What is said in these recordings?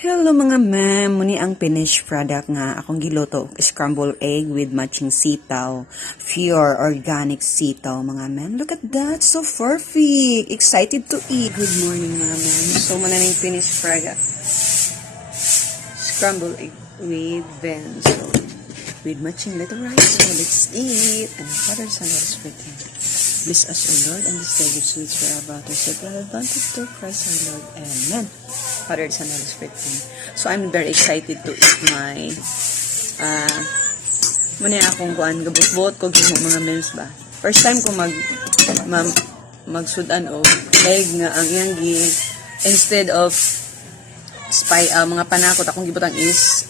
Hello mga ma'am, muni ang finished product nga akong giluto, scrambled egg with matching sitaw, pure organic sitaw mga ma'am. Look at that, so perfect. Excited to eat. Good morning mga ma'am. So malaning finished product. Scrambled egg with beans. So with matching little rice. So let's eat. And Father, Son, Holy Spirit. Bless us, O Lord, and this day which sweets we are about to set an advantage to Christ our Lord. Amen. Father, Son, Holy Spirit. So, I'm very excited to eat my muna akong kuan gabot-bot ko mga meals ba. First time ko magsudan o egg nga ang iyang instead of mga panakot akong gibutang is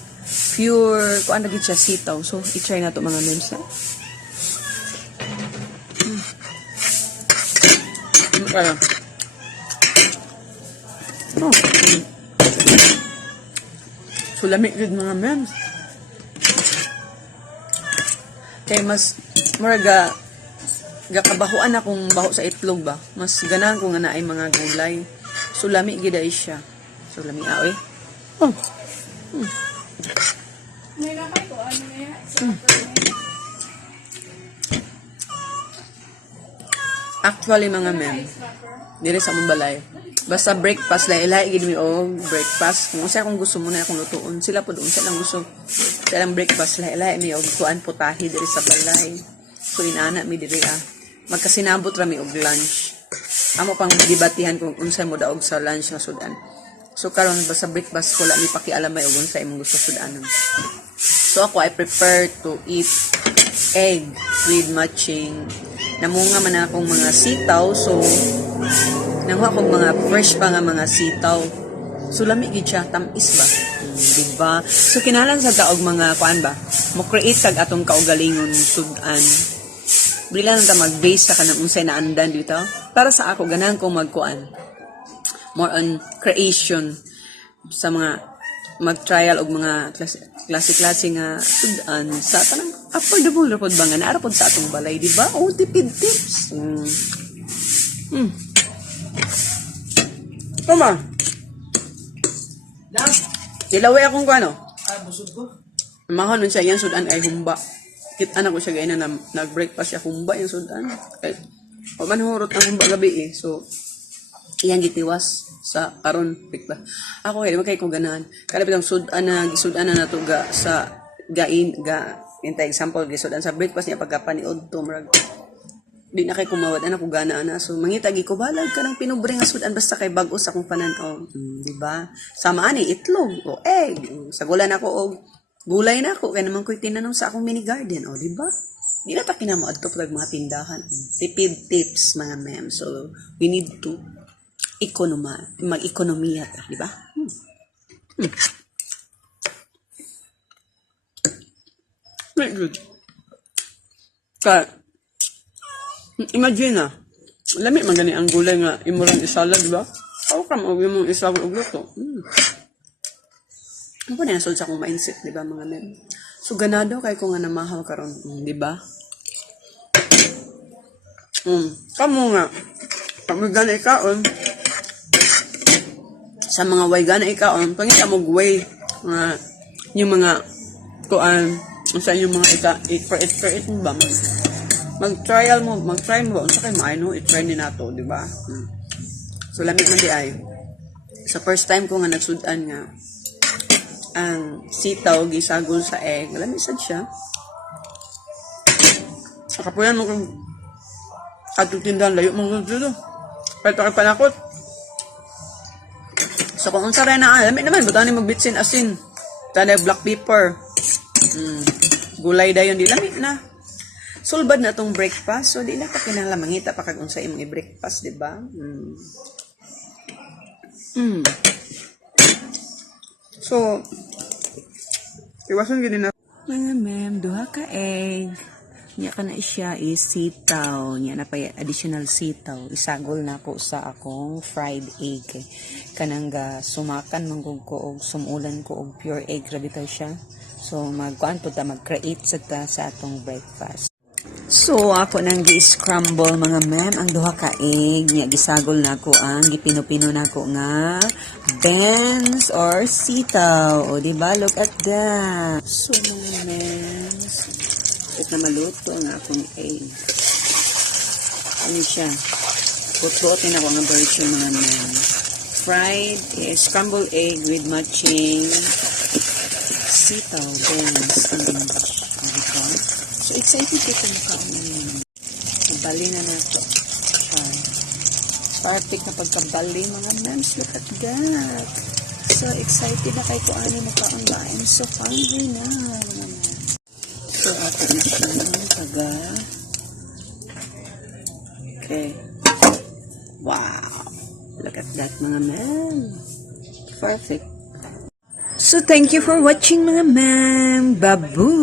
pure kuan lagi siya sitaw. So, i-try na to mga meals na. So, lamig yun mga mems. Kaya mas, maraga, gakabahuan akong baho sa itlog ba. Mas ganahan ko nga na ay mga gulay. So, lamig gida siya. So, lamig eh. Oh. Actually, mga mem, dili sa mong balay. Basta breakfast, lahi gid mi og breakfast. Kung sa akong gusto mo na akong lutuon, sila po doon silang gusto. Silang breakfast, lahi mi og kuan putahe diri sa balay. So inana mi diri magkasinabot ra mi og lunch. Amo pang gibatihan kung unsay mo daog sa lunch nga sudan. So karon basta breakfast ko la mi pakialamay og unsay imong gusto sudanon. So ako I prefer to eat egg with matching. Namunga man akong mga sitaw, so nanguha akong mga fresh pa nga mga sitaw. So lamig gid siya, tamis ba? Diba? So kinalan sa taog mga kuan ba? Mo create tag atong kaugalingon sudan. Bila na ta mag-base sa kanang unsay na andan dito. Para sa ako ganahan ko magkuan. More on creation sa mga mag-trial og mga klase-klase nga sudan sa tanang affordable ra pod ba nga naara pod sa atong balay, di ba? Oh, tipid tips. Tama. Ilaway akong kuano. Busog ko. Mahon man siya yan sudan ay humba. Kita na ko siya gayna na nag-breakfast siya humba yung sudan. Kay o man hurot ang humba gabi eh. So iyang gitiwas sa karon pikba. Ako kay ko ganahan. Kada bitang sudan na natuga sa inta example gisudan sa breakfast niya pagkapaniod to murag di na kay kumawad ana ko gana ana so mangita gi ko balag ka ng pinubre nga sudan basta kay bag-o sa akong panan-aw di ba sama ani itlog o egg sa gulan ako og gulay na ako kay naman ko'y tinanong sa akong mini garden o di ba di na ta kinamo adto pag mga tindahan tipid tips mga ma'am so we need to mag-ekonomiya ta di ba Very good. Kaya, imagine lamig man gani ang gulay nga imurang isalad, di ba? Ako kam og imong isalad og luto. Ako na nasod sa akong mindset, di ba mga men? So, ganado kay ko nga namahaw karon, di ba? Kamo nga, kamo gana ikaon, sa mga way gana ikaon, pangita mo way, yung mga kuan, sa inyong mga i-try mo ba? Mag-try mo ba? Unsa kay maayno, i-try ni nato, di ba? So, lamig man di ay. Sa first time ko nga nagsudan nga, ang sitaw, gisagol sa egg, lamig sad siya. Kapuyan mo kung atong tindahan, layo mong dito. Pwede kay panakot. So, kung unsa rin na, lamig naman, buta ni magbitsin asin. Tanda black pepper. Gulay dayon di lamig na. Sulbad na tong breakfast so di na ta kinahanglan mangita pa kag unsa imong i-breakfast, di ba? So iwason gid na mga ma'am duha ka egg. Nya kana siya is sitaw, nya na pa additional sitaw. Isagol na ko sa akong fried egg. Kanang sumakan manggug ko og sumulan ko og pure egg ra bitaw siya. So, mag-create sa atong breakfast. So, ako nang gi-scramble mga ma'am ang duha ka egg. Nya gisagol na ko ang gipino-pino na ko nga beans or sitaw. O, diba? Look at that. So, mga ma'am, ito na maluto ang akong egg. Ano siya? Pututin ako nga version mga ma'am. Fried scrambled egg with matching sitaw, beans, and diba? So, excited ko kung kaon. Kabali na nato. Perfect na pagkabali, mga mams. Look at that. So, excited na kay ko ano na kaon ba. I'm so hungry na, mga mams. So, ako na siya taga. Okay. Wow. Look at that, mga mams. Perfect. So, thank you for watching, mga ma'am. Babu!